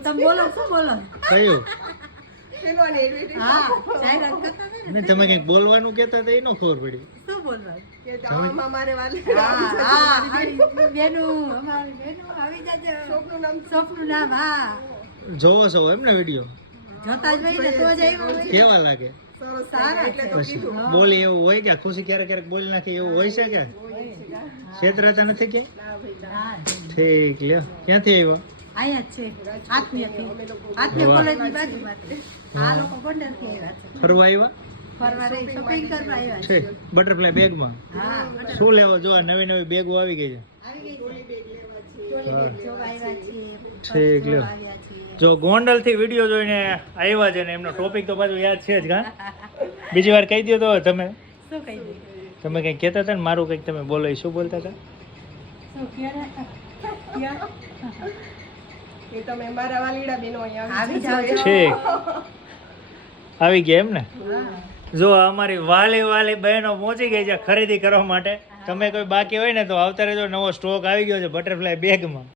તમે બોલો શું બોલો કયું હા જાહેરાત કરતા હતા ને તમે કંઈક બોલવાનું કહેતા હતા એનો ખબર પડી શું બોલવાનું બેનું અમારી બેનું આવી જાજો શોપનું નામ હા જોવો છો એમ ને વિડીયો જોતા જ હોય ને તો જ આવ્યો હોય. કેવા લાગે સારા છે. પછી બોલી એવું હોય કે ખુશી ક્યારેક ક્યારેક બોલી નાખે એવું હોય છે કે છેતરાતા નથી કે હા, ઠીક લ્યો ક્યાંથી આવ્યા અહીંયા જ છે આત્મીય કોલેજની બાજુમાં છે. આ લોકો ગોંડલથી આવ્યા છે ફરવા આવ્યા ફરવા રહી શોપિંગ કરવા આવ્યા છે. ઠીક બટરફ્લાય બેગમાં હા શું લેવા જો આ નવી નવી બેગો આવી ગઈ છે આવી ગઈ છે. ટ્રોલી બેગ જોવા આવ્યા છીએ ઠીક લ્યો આવ્યા છીએ. જો ગોંડલથી વિડીયો જોઈને આવ્યા છે ને એમનો ટોપિક તો પાછું યાદ છે જ કા બીજી વાર કહી દો તો તમે શું કહી દઈએ તમે કંઈક કહેતા હતા ને મારું કંઈક તમે બોલો એ શું બોલતા હતા શું ક્યારે એ તમે મારા વાલીડા બેનો અહીંયા આવી જાવ ઠીક આવી ગયા એમ ને હા જો અમારી વાલી બહેનો પહોંચી ગઈ છે ખરીદી કરવા માટે તમે કોઈ બાકી હોય ને તો આવતા રહેજો નવો સ્ટોક આવી ગયો છે બટરફ્લાય બેગમાં